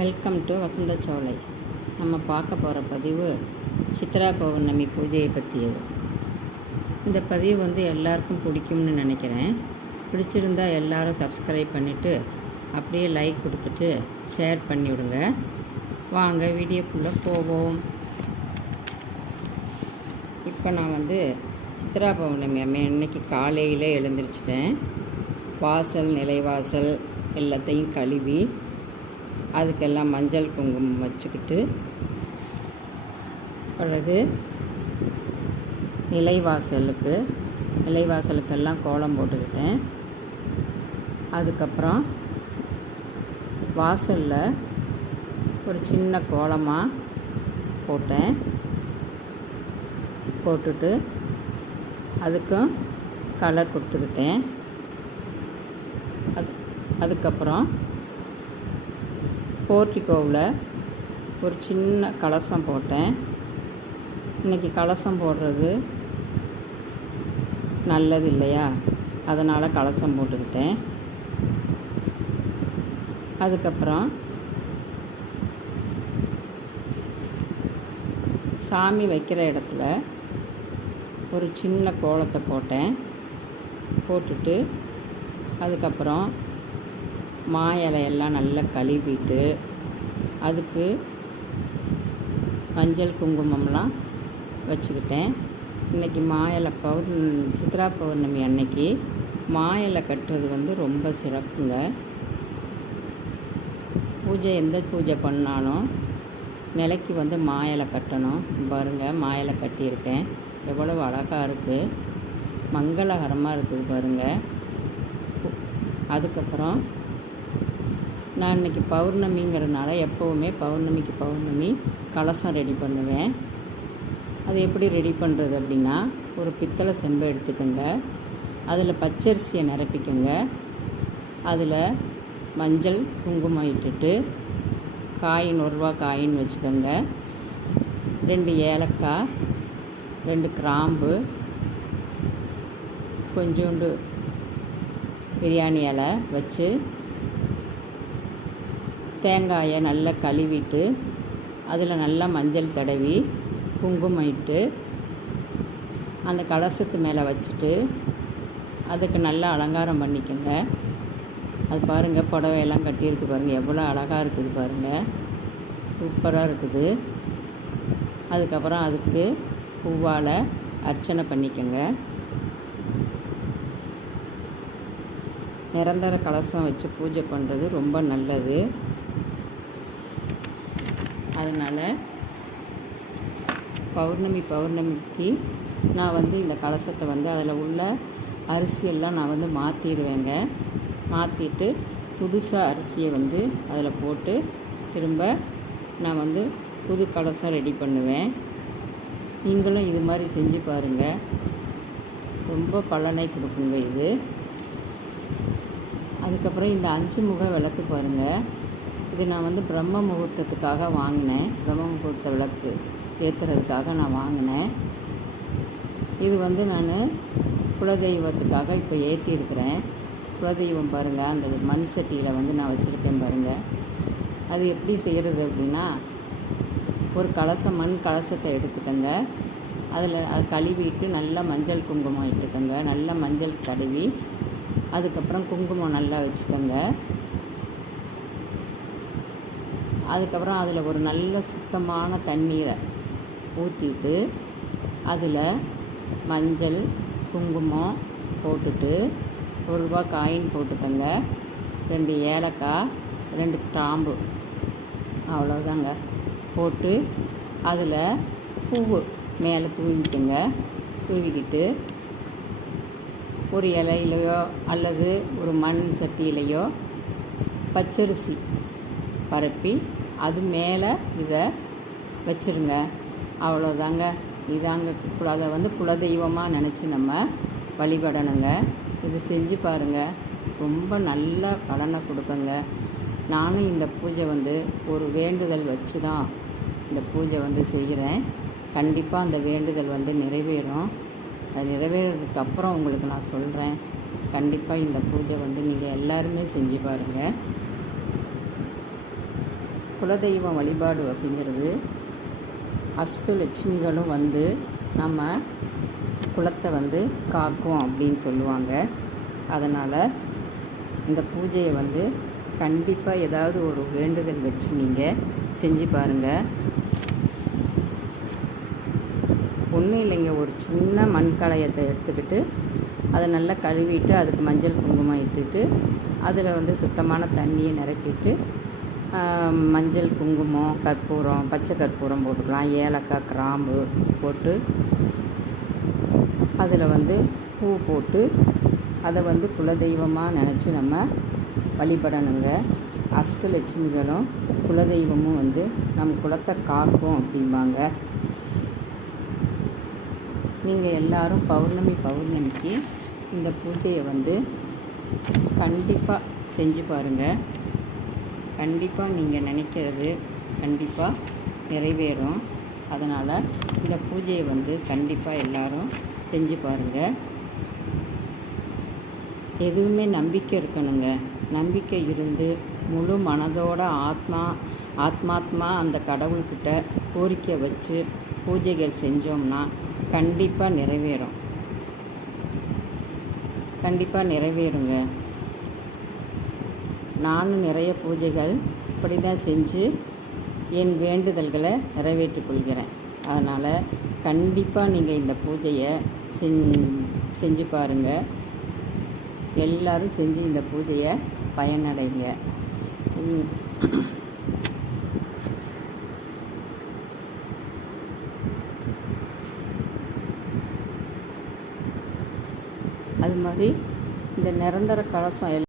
Welcome to வசந்த சோலை. நம்ம பார்க்க போகிற பதிவு சித்ரா பௌர்ணமி பூஜையை பற்றியது. இந்த பதிவு வந்து எல்லாருக்கும் பிடிக்கும்னு நினைக்கிறேன். பிடிச்சிருந்தா எல்லாரும் சப்ஸ்கிரைப் பண்ணிவிட்டு அப்படியே லைக் கொடுத்துட்டு ஷேர் பண்ணிவிடுங்க. வாங்க வீடியோக்குள்ளே போவோம். இப்போ நான் வந்து சித்ரா பௌர்ணமி அம்மே இன்னைக்கு காலையில் எழுந்திரிச்சிட்டேன். வாசல் நிலைவாசல் எல்லாத்தையும் கழுவி அதுக்கெல்லாம் மஞ்சள் குங்குமம் வச்சுக்கிட்டு பிறகு இலைவாசலுக்கு இலைவாசலுக்கெல்லாம் கோலம் போட்டுக்கிட்டேன். அதுக்கப்புறம் வாசலில் ஒரு சின்ன கோலமாக போட்டேன். போட்டுட்டு அதுக்கும் கலர் கொடுத்துக்கிட்டேன். அது அதுக்கப்புறம் போர்ட்டிகோவில் ஒரு சின்ன கலசம் போட்டேன். இன்றைக்கி கலசம் போடுறது நல்லது இல்லையா? அதனால் கலசம் போட்டுக்கிட்டேன். அதுக்கப்புறம் சாமி வைக்கிற இடத்துல ஒரு சின்ன கோலத்தை போட்டேன். போட்டுட்டு அதுக்கப்புறம் மா இலையெல்லாம் நல்லா கழுவிட்டு அதுக்கு மஞ்சள் குங்குமம்லாம் வச்சுக்கிட்டேன். இன்றைக்கி மாயலை பௌர் சித்ரா பௌர்ணமி அன்னைக்கு மாயலை கட்டுறது வந்து ரொம்ப சிறப்புங்க. பூஜை எந்த பூஜை பண்ணாலும் நிலைக்கு வந்து மாயலை கட்டணும். பாருங்கள் மாயலை கட்டியிருக்கேன். எவ்வளவு அழகாக இருக்குது மங்களகரமாக இருக்குது பாருங்கள் அதுக்கப்புறம் நான் இன்றைக்கி பௌர்ணமிங்கிறதுனால எப்போவுமே பௌர்ணமிக்கு பௌர்ணமி கலசம் ரெடி பண்ணுவேன். அது எப்படி ரெடி பண்ணுறது அப்படின்னா ஒரு பித்தளை செம்பை எடுத்துக்கோங்க. அதில் பச்சரிசியை நிரப்பிக்கோங்க. அதில் மஞ்சள் குங்குமம் இட்டுட்டு காயின் ஒரு ரூபா காயின் வச்சுக்கோங்க. ரெண்டு ஏலக்காய் ரெண்டு கிராம்பு கொஞ்சோண்டு பிரியாணி இலை வச்சு தேங்காயை நல்லா கழுவிட்டு அதில் நல்லா மஞ்சள் தடவி குங்குமம் இட்டு அந்த கலசத்து மேலே வச்சுட்டு அதுக்கு நல்லா அலங்காரம் பண்ணிக்கோங்க. அது பாருங்கள் புடவையெல்லாம் கட்டியிருக்கு பாருங்கள் எவ்வளோ அழகாக இருக்குது பாருங்கள் சூப்பராக இருக்குது. அதுக்கப்புறம் அதுக்கு பூவால் அர்ச்சனை பண்ணிக்கோங்க. நிரந்தர கலசம் வச்சு பூஜை பண்ணுறது ரொம்ப நல்லது. அதனால் பௌர்ணமி பௌர்ணமிக்கு நான் வந்து இந்த கலசத்தை வந்து அதில் உள்ள அரிசியெல்லாம் நான் வந்து மாற்றிடுவேங்க மாற்றிட்டு புதுசாக அரிசியை வந்து அதில் போட்டு திரும்ப நான் வந்து புது கலசம் ரெடி பண்ணுவேன். நீங்களும் இது மாதிரி செஞ்சு பாருங்கள் ரொம்ப பலனை கொடுக்குங்க இது. அதுக்கப்புறம் இந்த அஞ்சு முக விளக்கு பாருங்கள் இது நான் வந்து பிரம்ம முகூர்த்தத்துக்காக வாங்கினேன். பிரம்ம முகூர்த்த விளக்கு ஏற்றுறதுக்காக நான் வாங்கினேன். இது வந்து நான் குலதெய்வத்துக்காக இப்போ ஏற்றிருக்கிறேன் குலதெய்வம் பாருங்கள் அந்த மண் சட்டியில் வந்து நான் வச்சுருக்கேன் பாருங்கள் அது எப்படி செய்கிறது அப்படின்னா ஒரு கலசம் மண் கலசத்தை எடுத்துக்கோங்க. அதில் அது கழுவிட்டு நல்லா மஞ்சள் குங்குமம் இட்டுக்கோங்க. நல்லா மஞ்சள் தடவி அதுக்கப்புறம் குங்குமம் நல்லா வச்சுக்கோங்க. அதுக்கப்புறம் அதில் ஒரு நல்ல சுத்தமான தண்ணீரை ஊற்றிட்டு அதில் மஞ்சள் குங்குமம் போட்டுட்டு ஒரு ரூபா காயின் போட்டுக்கோங்க. ரெண்டு ஏலக்காய் ரெண்டு கிராம்பு அவ்வளோதாங்க போட்டு அதில் பூவு மேலே தூவிக்கோங்க. தூவிக்கிட்டு ஒரு இலையிலையோ அல்லது ஒரு மண் சட்டியிலையோ பச்சரிசி பரப்பி அது மேலே இதை வச்சுருங்க. அவ்வளோதாங்க இதாங்க குல அதை வந்து குலதெய்வமாக நினச்சி நம்ம வழிபடணுங்க. இது செஞ்சு பாருங்கள் ரொம்ப நல்ல பலனை கொடுக்குங்க. நானும் இந்த பூஜை வந்து ஒரு வேண்டுதல் வச்சு தான் இந்த பூஜை வந்து செய்கிறேன் கண்டிப்பாக அந்த வேண்டுதல் வந்து நிறைவேறும். அது நிறைவேறதுக்கு அப்புறம் உங்களுக்கு நான் சொல்கிறேன் கண்டிப்பாக இந்த பூஜை வந்து நீங்கள் எல்லாருமே செஞ்சு பாருங்கள் குலதெய்வம் வழிபாடு அப்படிங்கிறது அஷ்டலட்சுமிகளும் வந்து நம்ம குலத்தை வந்து காக்கும் அப்படின்னு சொல்லுவாங்க. அதனால் இந்த பூஜையை வந்து கண்டிப்பாக ஏதாவது ஒரு வேண்டுதல் வச்சு நீங்கள் செஞ்சு பாருங்கள் ஒன்றும் இல்லைங்க ஒரு சின்ன மண்களையத்தை எடுத்துக்கிட்டு அதை நல்லா கழுவிட்டு அதுக்கு மஞ்சள் குங்குமம் இட்டுட்டு அதில் வந்து சுத்தமான தண்ணியை நிரப்பிட்டு மஞ்சள் குங்குமம் கற்பூரம் பச்சை கற்பூரம் போட்டுக்கலாம். ஏலக்காய் கிராம்பு போட்டு அதில் வந்து பூ போட்டு அதை வந்து குலதெய்வமாக நினச்சி நம்ம வழிபடணுங்க. அஷ்டலட்சுமிகளும் குலதெய்வமும் வந்து நம் குலத்தை காக்கும் அப்படிம்பாங்க. நீங்கள் எல்லாரும் பௌர்ணமி பௌர்ணமிக்கு இந்த பூஜையை வந்து கண்டிப்பாக செஞ்சு பாருங்கள் கண்டிப்பாக நீங்கள் நினைக்கிறது கண்டிப்பாக நிறைவேறும். அதனால் இந்த பூஜையை வந்து கண்டிப்பாக எல்லாரும் செஞ்சு பாருங்கள் எதுவுமே நம்பிக்கை இருக்கணுங்க. நம்பிக்கை இருந்து முழு மனதோட ஆத்மா ஆத்மாத்மா அந்த கடவுள்கிட்ட கோரிக்கை வச்சு பூஜைகள் செஞ்சோம்னா கண்டிப்பாக நிறைவேறும். கண்டிப்பாக நிறைவேறுங்க. நானும் நிறைய பூஜைகள் இப்படி தான் செஞ்சு என் வேண்டுதல்களை நிறைவேற்றி கொள்கிறேன். அதனால் கண்டிப்பாக நீங்கள் இந்த பூஜையை செஞ் செஞ்சு பாருங்கள் எல்லாரும் செஞ்சு இந்த பூஜையை பயனடைங்க. அது மாதிரி இந்த நிரந்தர கலசம் எல்லாம்